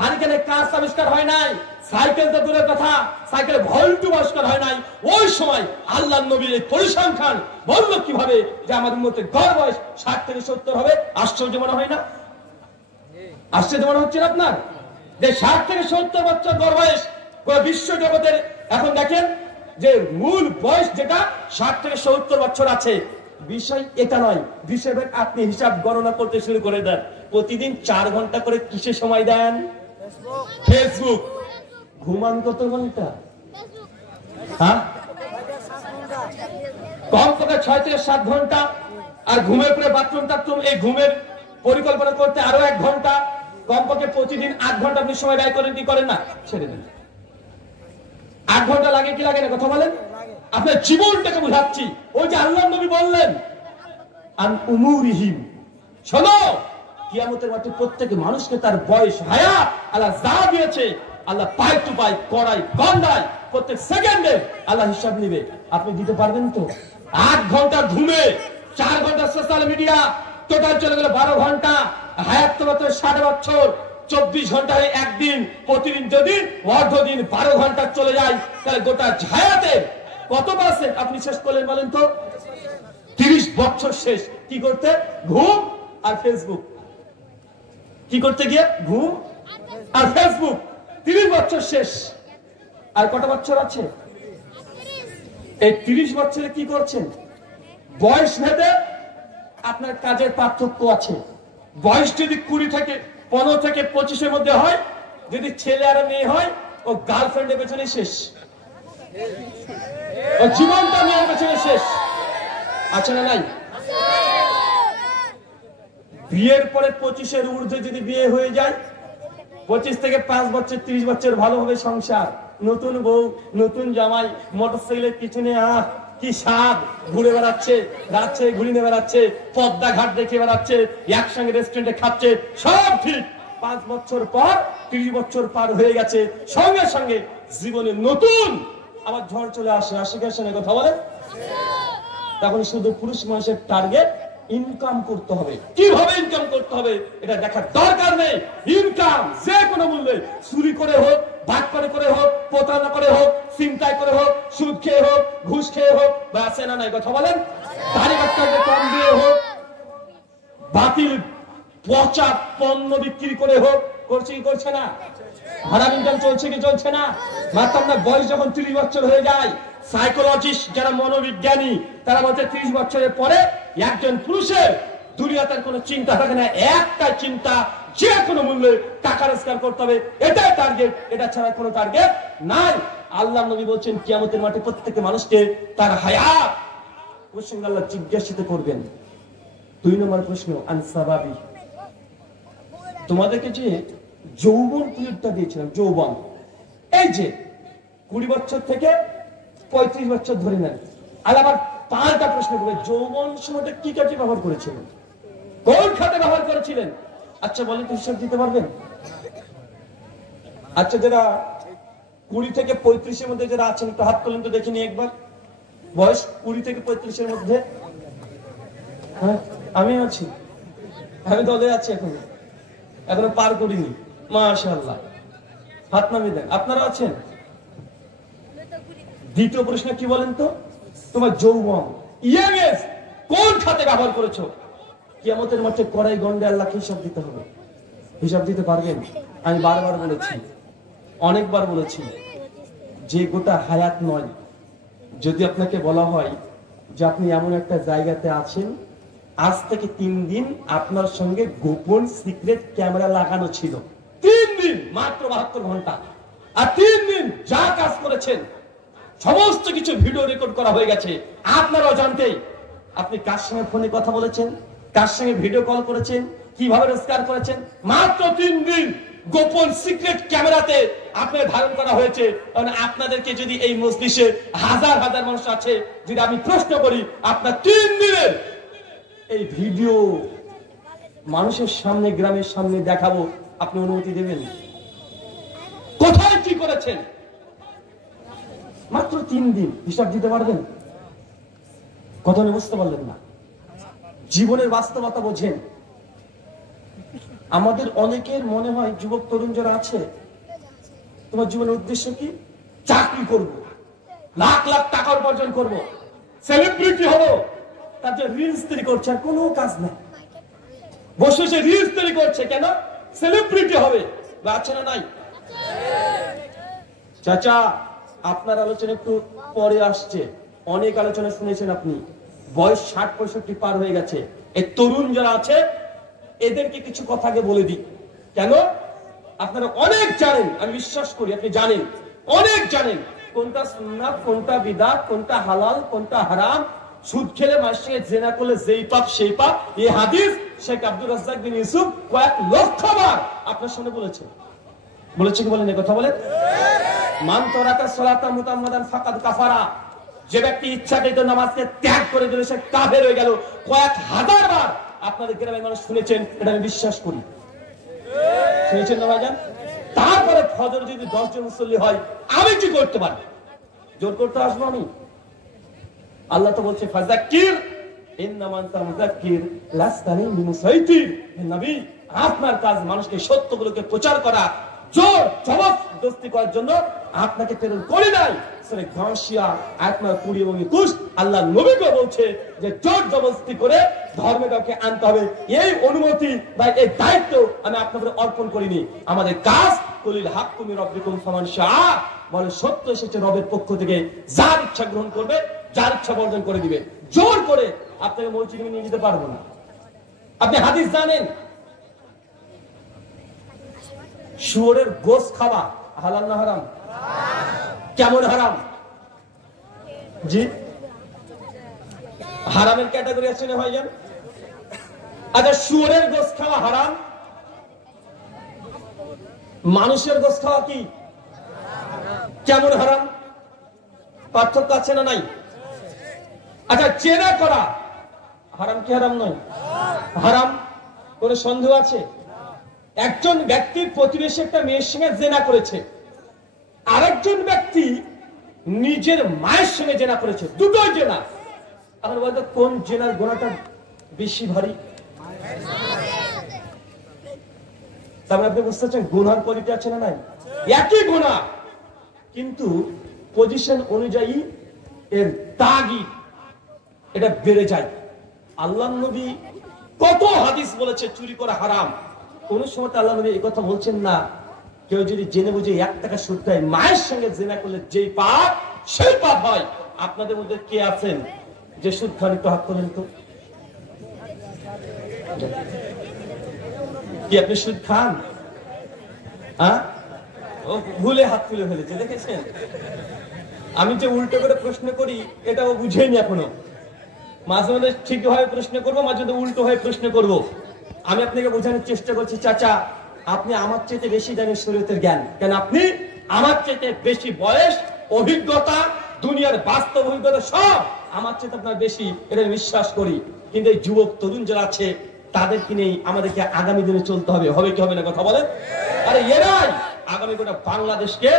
হারিকেনের কাঁচ আবিষ্কার হয় নাই, সাইকেল তো দূরের কথা, সাইকেল ভল্টু আবিষ্কার হয় নাই। ওই সময় আল্লাহ নবীর এই পরিসংখ্যান বললো কিভাবে যে আমার উম্মতের গড় বয়স ৬০ থেকে ৭০ হবে। আশ্চর্য মনে হয় না? আশ্চর্য মনে হচ্ছে না আপনার যে ৬০ থেকে ৭০ বছর গড় বয়স বিশ্ব জগতের? এখন দেখেন যে মূল বয়স যেটা ৬০ থেকে ৭০ বছর আছে, বিষয় এটা নয়। বিষয় আপনি হিসাব গণনা করতে শুরু করে দেন, প্রতিদিন ৪ ঘন্টা করে কিসে সময় দেন? ফেসবুক। ঘুমান কত ঘন্টা? হ্যাঁ, কম করে ৬ থেকে ৭ ঘন্টা। আর ঘুমের পরে বাথরুম টাথরুম, এই ঘুমের পরিকল্পনা করতে আরো ১ ঘন্টা। কমপক্ষে প্রতিদিন ৮ ঘন্টা আপনি সময় ব্যয় করেন কি করেন না? ছেড়ে দেন। ৮ ঘন্টা লাগে কি লাগে না কথা বলেন? আপনার জীবনটাকে বুঝাচ্ছি। ওই যে আল্লাহ নবী বললেন আন উমুরিহিম, শোনো কিয়ামতের মাঠে প্রত্যেক মানুষকে তার বয়স হায়াত আল্লাহ যা দিয়েছে, আল্লাহ পাই টু পাই, কড়াই গন্ডায়, প্রত্যেক সেকেন্ডে আল্লাহ হিসাব নিবে। আপনি দিতে পারবেন তো? ৮ ঘন্টা ঘুমে, 4 ঘন্টা সোশ্যাল মিডিয়া, টোটাল চলে গেল 12 ঘন্টা। হায়াত তো 60 বছর, 24 ঘন্টায় একদিন, প্রতিদিন যদি অর্ধদিন 12 ঘন্টা চলে যায়, তাহলে গোটা হায়াতের কত পার্সেন্ট আপনি শেষ করলেন বলেন তো? 30 বছর শেষ। কি করতে? ঘুম আর ফেসবুক। কি করতে গিয়ে? ঘুম আর ফেসবুক। 30 বছর শেষ। আর কত বছর আছে? এই 30 বছরে কি করছেন? বয়স ভেদে আপনার কাজের পার্থক্য আছে। বয়স যদি 20 থেকে 15 থেকে 25-এর মধ্যে হয়, যদি ছেলে আর মেয়ে হয়, ও গার্লফ্রেন্ডের পেছনে শেষ, ও জীবনটা মেয়ের পেছনে শেষ। আছে না নাই? বিয়ের পরে 25-এর ঊর্ধ্বে যদি বিয়ে হয়ে যায়, 25 থেকে 5 বছর 30 বছর ভালোভাবে সংসার, নতুন বউ, নতুন জামাই, মোটরসাইকেলের পিছনে কি স্বাদ, ঘুরে বেড়াচ্ছে, রাত্রে ঘুরিয়ে বেড়াচ্ছে, পদ্মা ঘাট দেখে বেড়াচ্ছে, একসঙ্গে রেস্টুরেন্টে খাচ্ছে, সব ঠিক। 5 বছর পর 30 বছর পার হয়ে গেছে, সঙ্গে সঙ্গে জীবনে নতুন আবার ঝড় চলে আসে। আশিকের সঙ্গে কথা বলে, তখন শুধু পুরুষ মানুষের টার্গেট ইনকাম করতে হবে। কিভাবে ইনকাম করতে হবে এটা দেখার দরকার নেই। ইনকাম যে কোনো মূল্যে, চুরি করে হোক, বাটপারি করে হোক, প্রতারণা করে হোক, চিন্তায় করে হোক, সুদ খেয়ে হোক, ঘুষ খেয়ে হোক, বা আছে না নাই কথা বলেন, দাড়ি কাটতে কম দিয়ে হোক, বাতিল পচা পণ্য বিক্রি করে হোক, করছে কি করছে না? হারাম ইনকাম চলছে কি চলছে না? মাত্র আপনার বয়স যখন 30 বছর হয়ে যায়, সাইকোলজিস্ট যারা মনোবিজ্ঞানী তারা বলছে 30 বছরের পরে একজন পুরুষের দুনিয়াতে কোনো চিন্তা থাকে না, একটা চিন্তা যে কোনো মূল্যে টাকা রোজগার করতে হবে, এটাই টার্গেট, এটা ছাড়া কোনো টার্গেট নাই। আল্লাহ নবী বলছেন কিয়ামতের মাঠে প্রত্যেক মানুষকে তার হায়াত প্রসঙ্গে আল্লাহ জিজ্ঞাসিত করবেন। 2 নম্বর প্রশ্ন, আনসাবাবি, তোমাদেরকে যে যৌবন পিরিয়ডটা দিয়েছিলাম, যৌবন, এই যে 20 বছর থেকে 35 বছর ধরে নেন, আর আবার 5টা প্রশ্ন করবে, যৌবন সময়টা কি কাজে ব্যবহার করেছিলেন, কোন খাতে ব্যবহার করেছিলেন? আচ্ছা বলেন তো, হিসাব দিতে পারবেন? আচ্ছা যারা 20 থেকে 35-এর মধ্যে যারা আছেন একটু হাত তোলেন তো দেখিনি একবার। বয়স 20 থেকে 35-এর মধ্যে? হ্যাঁ, আমি আছি, আমি দলে আছি, এখনো পার করিনি, মাশাআল্লাহ, হাত নামিয়ে দেন। আপনারা আছেন? দ্বিতীয় প্রশ্ন কি বলেন তো, তোমার যৌবন ইয়াং এজ কোন খাতে ব্যবহার করেছো? কিয়ামতের মাঠে কড়াই গন্ডে আল্লাহকে হিসাব দিতে হবে। হিসাব দিতে পারবেন? আমি বারবার বলেছি, অনেকবার বলেছি, যে গোটা হায়াত নয়, যদি আপনাকে বলা হয় যে আপনি এমন একটা জায়গাতে আছেন, আজ থেকে 3 দিন আপনার সঙ্গে গোপন সিক্রেট ক্যামেরা লাগানো ছিল, 3 দিন, মাত্র 72 ঘন্টা, আর 3 দিন যা কাজ করেছেন সমস্ত কিছু ভিডিও রেকর্ড করা হয়ে গেছে আপনারাও জানতেই। আপনি কার সঙ্গে ফোনে কথা বলেছেন, কার সঙ্গে ভিডিও কল করেছেন, কিভাবে রোজগার করেছেন, মাত্র 3 দিন গোপন সিক্রেট ক্যামেরাতে আপনার ধারণ করা হয়েছে। কারণ আপনাদেরকে যদি এই মজলিসে হাজার হাজার মানুষ আছে, যদি আমি প্রশ্ন করি আপনার 3 দিনের এই ভিডিও মানুষের সামনে, গ্রামের সামনে দেখাবো, আপনি অনুমতি দেবেন? কোথায় কি করেছেন? মাত্র 3 দিন, হিসাব দিতে পারবেন? কথা বুঝতে পারলেন না? জীবনের বাস্তবতা বোঝেন। আমাদের অনেকের মনে হয়, যুবক তরুণ যারা আছে, তোমার জীবনের উদ্দেশ্য কি? চাকরি করব, লাখ লাখ টাকা উপার্জন করব, সেলিব্রিটি হব। তার যে রিলস তৈরি করছে, আর কোনো কাজ নেই, বসে সে রিলস তৈরি করছে। কেন? সেলিব্রিটি হবে। বা আছে না নাই? চাচা, আপনার আলোচনা একটু পরে আসছে, অনেক আলোচনা শুনেছেন আপনি। বয়স 60-65 পার হয়ে গেছে। এই তরুণ যারা আছে, এদেরকে কিছু কথা আগে বলে দিই। কেন? আপনারা অনেক জানেন, আমি বিশ্বাস করি আপনি জানেন, অনেক জানেন কোনটা সুন্নাত, কোনটা বিদআত, কোনটা হালাল, কোনটা হারাম। সুদ খেলে মাসে জেনা করলে যেই পাপ সেই পাপ। এই হাদিস শেখ আব্দুর রাজ্জাক বিন ইউসুফ কয়েক লক্ষবার আপনার সামনে বলেছে। বলেছে কি বলেন? কথা বলেন। মান তারাকা সালাতা মুতাম্মাদান ফাকাদ কাফারা। যে ব্যক্তি ইচ্ছাকৃত নামাজকে ত্যাগ করে দিল, সে কাফের হয়ে গেল। কয়েক হাজার বার আপনাদের গ্রামের মানুষ শুনেছেন, এটা আমি বিশ্বাস করি। শুনেছেন না ভাইজান? তারপরে ফজর যদি 10 জন মুসল্লি হয়, আমি কি করতে পারি? জোর করতে আসবো আমি? আল্লাহ তো বলছে ফাযাক্কির ইন্নামা আনতা মুযাক্কির লাস্তা বিমুসাইতির। নবী, আপনার কাজ মানুষকে সত্যগুলোকে প্রচার করা, জোর জবরদস্তি করার জন্য আপনাকে প্রেরণ করি নাই। সূরা গাশিয়া আয়াত নম্বর 20 এবং 21 আল্লাহ নবীকে বলছে যে জোর জবরদস্তি করে ধর্মে কাউকে আনতে হবে, এই অনুমতি বা এই দায়িত্ব আমি আপনাদের অর্পণ করিনি। আমাদের কাজ কুলিল হাক্কু মির রাব্বিকুম ফামান শাআ, বলে সত্য এসেছে রবের পক্ষ থেকে, যার ইচ্ছা গ্রহণ করবে, যার ইচ্ছা বর্জন করে দিবে। জোর করে আপনাকে মসজিদে নিয়ে যেতে পারবো না। আপনি হাদিস জানেন, শুয়োরের গোশত খাওয়া হালাল না হারাম? কেমন হারাম? জি, হারামের ক্যাটাগরি আছে না ভাইজান? আচ্ছা, শুয়োরের গোশত খাওয়া হারাম, মানুষের গোশত খাওয়া কি কেমন হারাম? পার্থক্য আছে না নাই? আচ্ছা, জেনা করা হারাম কি হারাম নয়? হারাম, কোনো সন্দেহ আছে? একজন ব্যক্তির প্রতিবেশী একটা মেয়ের সঙ্গে জেনা করেছে, আরেকজন ব্যক্তি নিজের মায়ের সঙ্গে জেনা করেছে, দুটোই জেনা। এখন বলতো কোন জেনার গোনাটা বেশি ভারী? তারপরে আপনি বুঝতে পারছেন গুনার কোয়ালিটি আছে না নাই? একই গুনাহ, কিন্তু পজিশন অনুযায়ী এর তাগিদ এটা বেড়ে যায়। আল্লাহর নবী কত হাদিস বলেছে চুরি করা হারাম। কোন সময় আল্লাহ নবী এই কথা বলছেন না, কেউ যদি জেনে বুঝে 1 টাকা সুদ দেয়, মায়ের সঙ্গে জেনা করলে যেই পাপ সেই পাপ হয়। আপনাদের মধ্যে কে আছেন যে সুদ খান? একটু হাত তোলেন তো। কি আপনি সুদ খান? ভুলে হাত তুলে ফেলেছে, দেখেছেন? আমি যে উল্টো করে প্রশ্ন করি এটা ও বুঝেনি এখনো। মাঝে মাঝে ঠিকভাবে প্রশ্ন করবো, মাঝে মাঝে উল্টো হয়ে প্রশ্ন করবো। আমি আপনাকে বোঝানোর চেষ্টা করছি, চাচা আপনি আমার চাইতে বেশি জানেন শরীয়তের জ্ঞান। কেন? আপনি আমার চাইতে বেশি বয়স, অভিজ্ঞতা, দুনিয়ার বাস্তব অভিজ্ঞতা সব আমার চাইতে আপনার বেশি, এটা বিশ্বাস করি। কিন্তু এই যুবক তরুণ যারা আছে তাদেরকে নিয়ে আমাদেরকে আগামী দিনে চলতে হবে। হবে কি হবে না কথা বলেন? আরে এরাই আগামী গোটা বাংলাদেশকে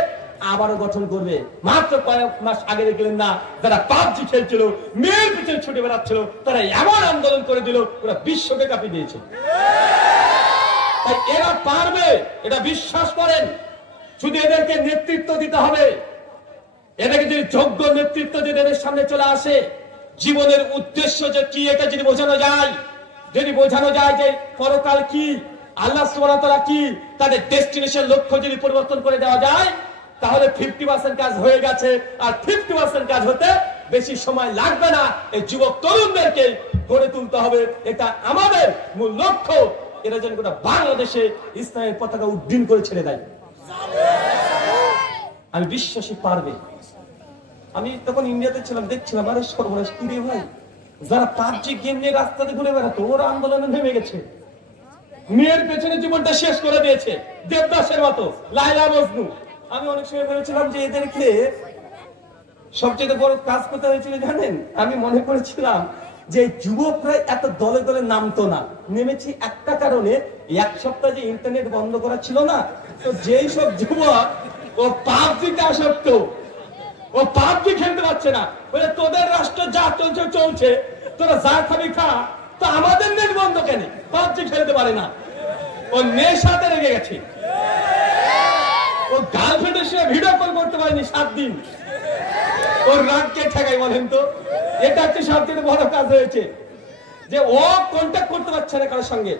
আবারও গঠন করবে। মাত্র কয়েক মাস আগে দেখলেন না, যারা পাবজি খেলছিল, মেয়ের পিছনে ছুটে বেড়াচ্ছিল, তারা এমন আন্দোলন করে দিল, ওরা বিশ্বকে কাঁপিয়ে দিয়েছে। তাই এরা পারবে, এটা বিশ্বাস করেন। শুধু এদেরকে নেতৃত্ব দিতে হবে। এদেরকে যদি যোগ্য নেতৃত্ব দিয়ে এদের সামনে চলে আসে, জীবনের উদ্দেশ্য যে কি এটা যদি বোঝানো যায়, যদি বোঝানো যায় যে পরকাল কি, আল্লাহ সুবহানাহু ওয়া তাআলা কি, তাদের ডেস্টিনেশন লক্ষ্য যদি পরিবর্তন করে দেওয়া যায়, তাহলে 50% কাজ হয়ে গেছে। আর 50% কাজ হতে বেশি সময় লাগবে না। এই যুবক তরুণদেরকে গড়ে তুলতে হবে, এটা আমাদের মূল লক্ষ্য। এরা যেন গোটা বাংলাদেশে ইসলামের পতাকা উড্ডীন করে ছেড়ে দেয়। আমি বিশ্বাসী পারবে। আমি তখন ইন্ডিয়াতে ছিলাম, দেখছিলাম আরে সর্বনাশ কি রে ভাই, যারা পাবজি গেম নিয়ে রাস্তাতে ঘুরে বেড়াতো ওরা আন্দোলনে নেমে গেছে, মেয়ের পেছনে জীবনটা শেষ করে দিয়েছে দেবদাসের মতো, লায়লা মজনু। আমি অনেক সময় ভেবেছিলাম যে এদেরকে সবচেয়ে বড় কাজ করতে হয়েছিল জানেন, আমি মনে করেছিলাম যে যুবকরা এত দলে দলে নামতো না। নেমেছি একটা কারণে, এক সপ্তাহ যে ইন্টারনেট বন্ধ করা ছিল না, তো যেই সব যুবক ও পাবজিতে আসক্ত, ও পাবজি খেলতে পারছে না, বলে তোদের রাষ্ট্র যা চলছে চলছে, তোরা যা খাবি খা, তো আমাদের নেট বন্ধ কেন? পাবজি খেলতে পারে না, ও নেশাতে লেগে গেছে। ও গার্লফ্রেন্ডের সঙ্গে ভিডিও কল করতে পারেনি 7 দিন। ওর রাগকে ঠেকাই বলেন তো? এটা হচ্ছে সবচেয়ে বড় কাজ হয়েছে, যে ও কন্ট্যাক্ট করতে পারছে না কারোর সঙ্গে।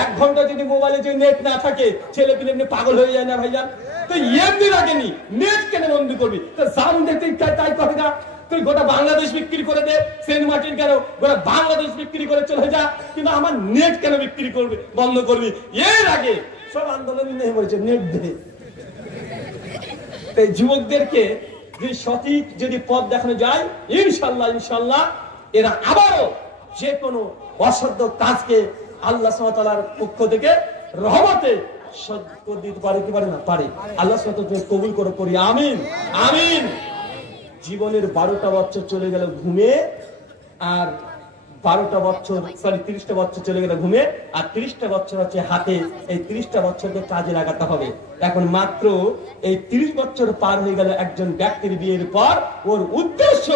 1 ঘন্টা যদি মোবাইলে যদি নেট না থাকে, ছেলে পিলে এমনি পাগল হয়ে যায় না ভাইজান? তো এমনি লাগেনি, নেট কেন বন্ধ করবি? তো জাম দেখতে তাই করে না, তুই গোটা বাংলাদেশ বিক্রি করে দে, সেন্ট মার্টিন কেন গোটা বাংলাদেশ বিক্রি করে চলে যা, কিন্তু আমার নেট কেন বিক্রি করবে, বন্ধ করবি? এর আগে সব আন্দোলন নিয়ে বলছে নেট দে। এই যুবকদেরকে যদি সঠিক যদি পথ দেখানো যায়, ইনশাল্লাহ ইনশাল্লাহ এরা আবারও যে কোনো অসাধ্য কাজকে আল্লাহ সুবহানাহু ওয়া তাআলার পক্ষ থেকে রহমতে সহ্য দিতে পারে কি পারে না? পারে। আল্লাহ সুবহানাহু ওয়া তাআলা কবুল করে পড়ি, আমিন আমিন। জীবনের 12টা বছর চলে গেল ঘুমে, আর 12টা বছর 30টা বছর চলে গেল ঘুমে, আর 30টা বছর হচ্ছে হাতে। এই 30টা বছরকে কাজে লাগাতে হবে। এখন মাত্র এই 30 বছর পার হয়ে গেল একজন ব্যক্তির বিয়ের পর। ওর উদ্দেশ্য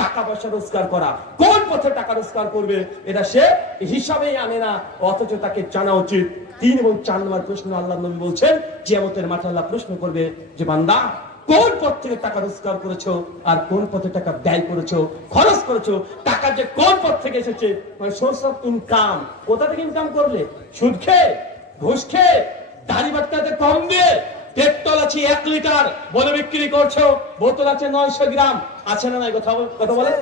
টাকা পয়সা রোজগার করা। কোন পথে টাকা রোজগার করবে এটা সে হিসাবেই আনে না, অথচ তাকে জানা উচিত। 3 এবং 4 নম্বর প্রশ্ন আল্লাহ নবী বলছেন, কিয়ামতের মাঠে আল্লাহ প্রশ্ন করবে যে বান্দা কোন পথ থেকে টাকা রোজগার করেছো, আর কোন পথে টাকা ব্যয় করেছো, খরচ করেছো। টাকা যে কোন পথ থেকে এসেছে, মানে সোর্স অফ ইনকাম, কোথা থেকে ইনকাম করলে? সুদ খেয়ে, ঘুষ খেয়ে, দাড়ি বাটকাতে কম দিয়ে, পেট্রোল আছে 1 লিটার বলে বিক্রি করছো, বোতল আছে 900 গ্রাম, আছে না নাই? কথা বলে